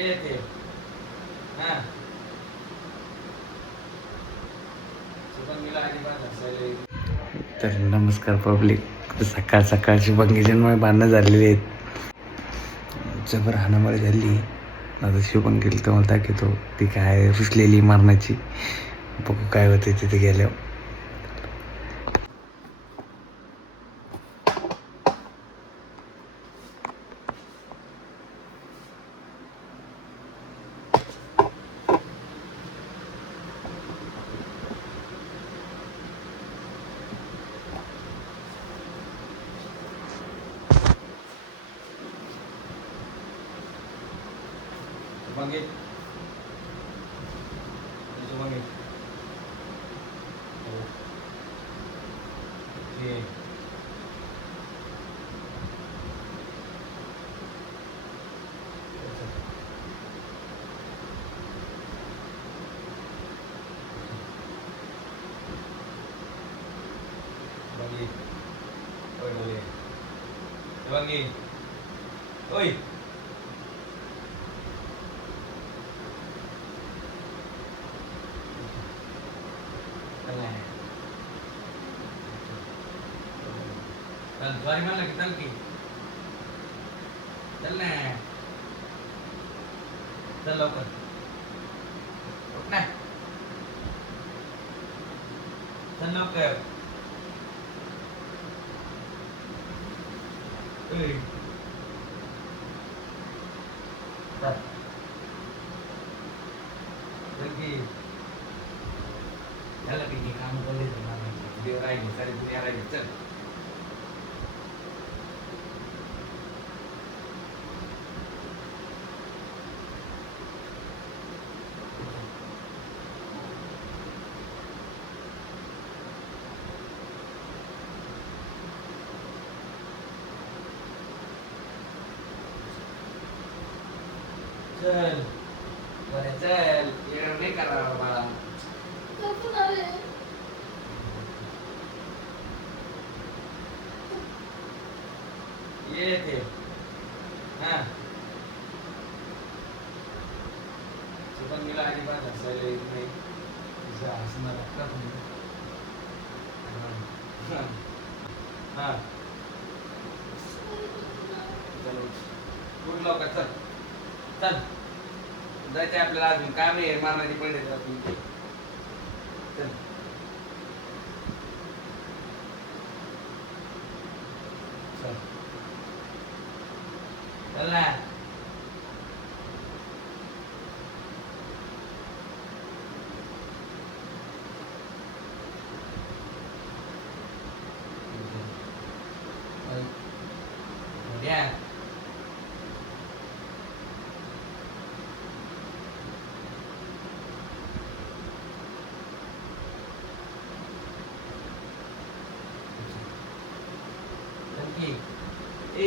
येते. हा. तर नमस्कार पब्लिक. सकाळ सकाळची बंगीजनमुळे भांडणं झालेली आहेत. जबर हाणामारी झाली. आता शुभम गेली तर मला दाखवतो ती काय रुसलेली मारण्याची. बघू काय होते तिथे गेल्यावर. panggil Dia cuba panggil Oh Okay Oi, boleh. Dia panggil. Oi. Sorry म्हणलं की चल की. चल ना. चल लवकर. उठ ना. चल लवकर. ओय. चल. चल की. चल की काम बोलले देव राहिली सारी दुनिया राहिली. चल. चल बरं चल येणार नाही करणार मला येते हा शुभंगीला अजिबात हसायला येत नाही तिचं हसणं लागतात हा हा चलो उठ लवकर चल चल जायचं आपल्याला अजून. काय आहे मारण्याची पडले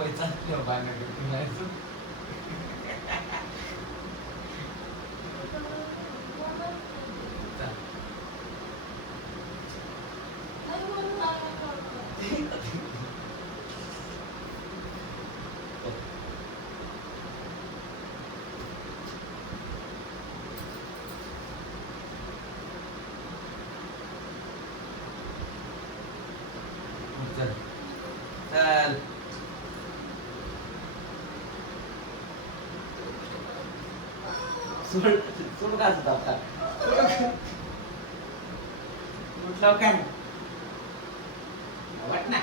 Napapaitan niyo ba na gawin na ito? Dal. Dal. सोड सोड का असं आता? उठलं काय? वाट ना.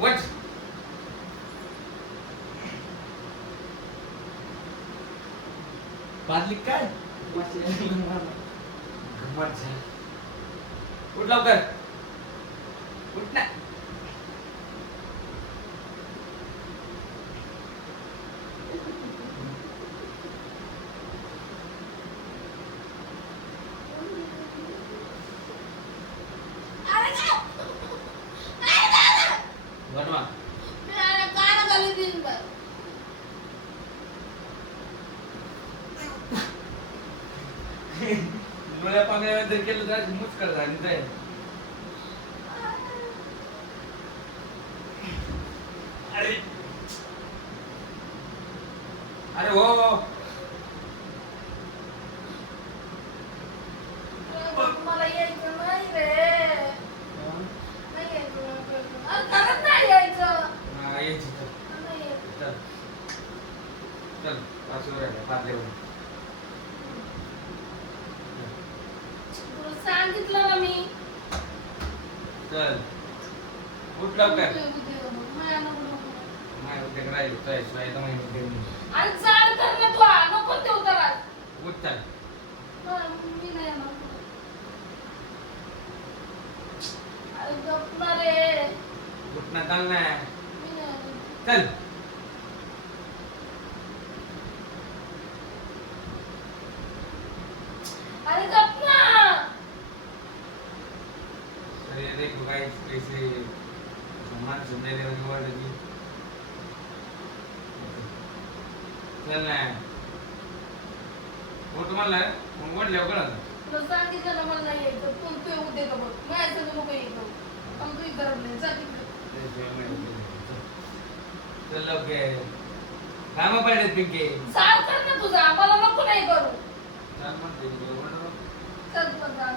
वट. बादली काय गंमत झाली. उठ लवकर उठ ना डोळ्या पाण्यावर केलं तर मुचकळ झाली जाईल अरे. अरे हो. हो मला यायचं नाही रे नाही यायचं अरे खरंच नाही यायचं हा, यायची चल नाही यायचं. चल चल पाचवर आहे पाचल्यावर तुला सांगितलं ना मी चल. उठ लवकर. नाही उद्या राहील तुझ्या शिवाय तर माहिती देऊन अरे चाल कर ना तू. आ, नको ते उतरात उठ चल. मी नाही येणार. अरे गप ना रे. उठ ना चाल ना. मी नाही येणार. चल अरे गप ना अरे देखो गाइस कैसे सामान सुनने के लिए वर्ड दी चल ना उठ म्हणला मग ओढल्यावर कळलं तुला सांगितलं ना मला नाही यायचं तू तू का बघ मी नको यायचं पण तू गरज नाही जा तिकडे. चल लवकर कामं पडलेत पिंके चाल कर ना तुझा मला नको नाही करू चल म्हणते ओढ चल तुला जा.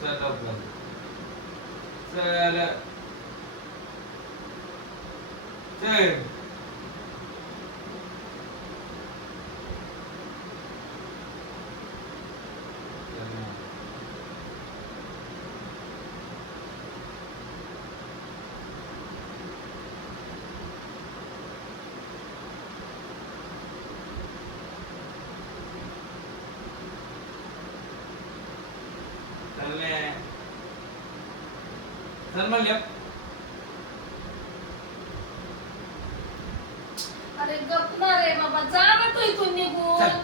चल लवकर चल चल चल म्हणल्या अरे गप ना रे बाबा जा ना तू इथून निघून. चल.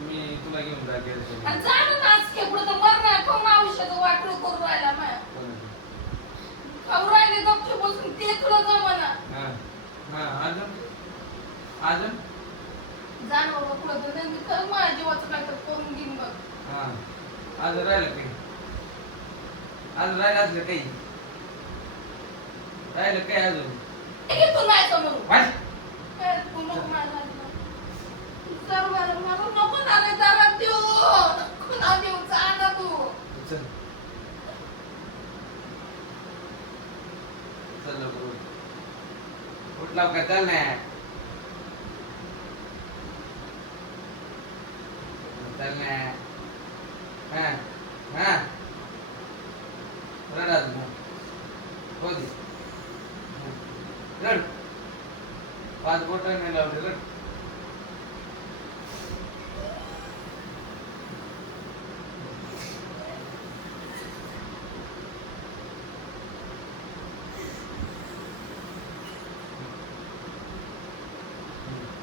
मी तुला घेऊन जाते अरे जा ना नाचके पुढे तर मर ना खाऊन औषध वाटलं करू राहिला माया. खाऊ राहिले गपचे बसून ते तुला जमना. हा. हा अजून अजून जा ना बाबा पुढे तर त्यांनी खरं माझ्या जीवाचं काय तर करून घेईन बघ. हा. अजून राहिलं काही अजून राहिलं असलं काही? राहिलं काय अजून? तू नाही समोर. वाट तू मला नको दारात देऊ. नको ना देऊ जा ना तू. चल. चल लवकर उठ. उठ लवकर चल ना. चल ना. हा हा. अजून हो दे. पाच बोट नाही लावले रड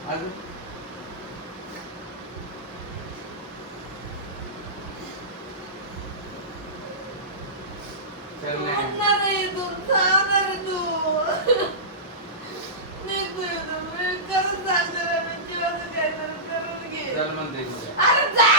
अजून चल ना ना रे तू जा ना रे तू निघू इथून. मी खरंच सांगते रे, मी जीवाचं काय तर करून घे.